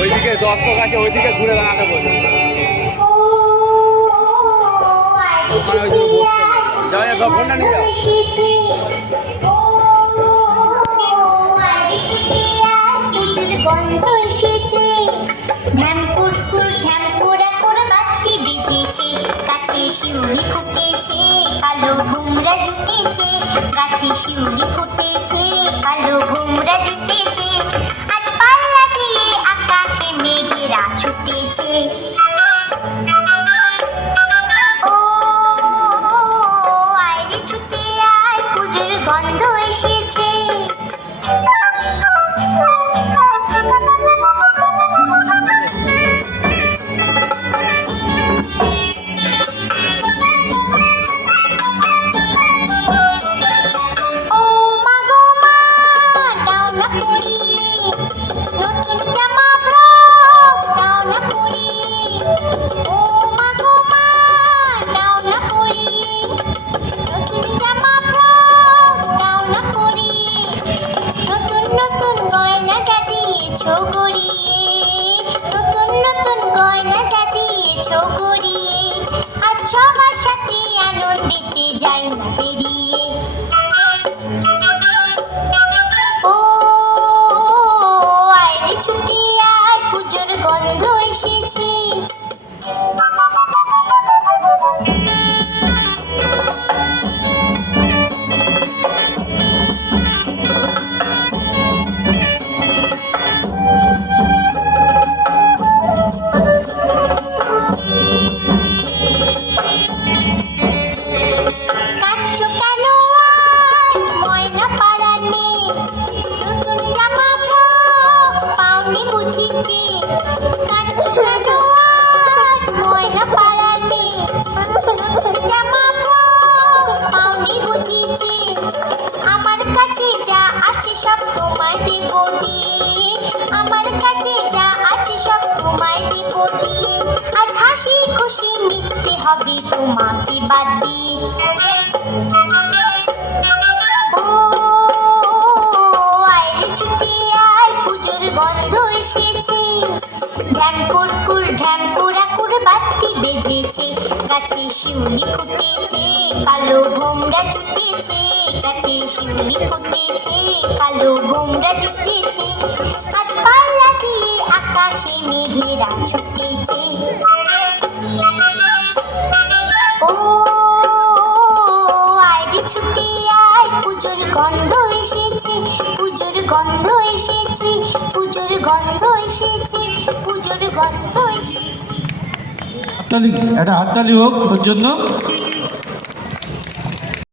ওইদিকে দর্শক আছে, ওইদিকে ঘুরে দাঁড়াতে বলছে। ফোনটা নিয়ে যাও। গন্ধ এসেছে, ঢ্যামপুর ফুল ঢ্যামপুরা করে বাতি বেজেছে, গাছে শিউলি ফুটেছে, কালো ভোমরা জুটেছে, গাছে শিউলি ফুটেছে, কালো ভোমরা জুটেছে, আজ পাল্লা দিয়ে আকাশে মেঘেরা ছুটেছে। ও আয়রে ছুটে আয়, পুজোর গন্ধ এসেছে। সবার সাথে আনন্দিতে যাই না বেরিয়ে। ও আয়রে ছুটে আয়, পুজোর গন্ধ এসেছে। কাটছো কেন আজ ময়না পাড়ার মেয়ে, নতুন জামা পাওনি বুঝিছি। কাটছো কেন আজ ময়না পাড়ার মেয়ে, নতুন জামা পাওনি বুঝিছি। আমার কাছে যা আছে সব তোমায় দেব দিয়ে, আমার কাছে যা আছে সব তোমায় দেব দিয়ে, আজ হাসি খুশি মিটতে হবে তোমাকে বাদ দিয়ে। ও আয়রে ছুটে আয়, পুজোর গন্ধ এসেছে, ঢ্যামপুর ঢ্যামপুরা করে বাতি বেজেছে, গাছে শিউলি ফুটেছে, কালো ভোমরা জুটেছে, গাছে শিউলি ফুটেছে, কালো ভোমরা জুটেছে, আজ পাল্লা দিয়ে আকাশে মেঘেরা ছুটেছে। ও আয়রে ছুটে আয়, পুজোর গন্ধ এসেছে, পুজোর গন্ধ এসেছে, পুজোর গন্ধ এসেছে, পুজোর গন্ধ এসেছে। একটা হাততালি হোক ওর জন্য।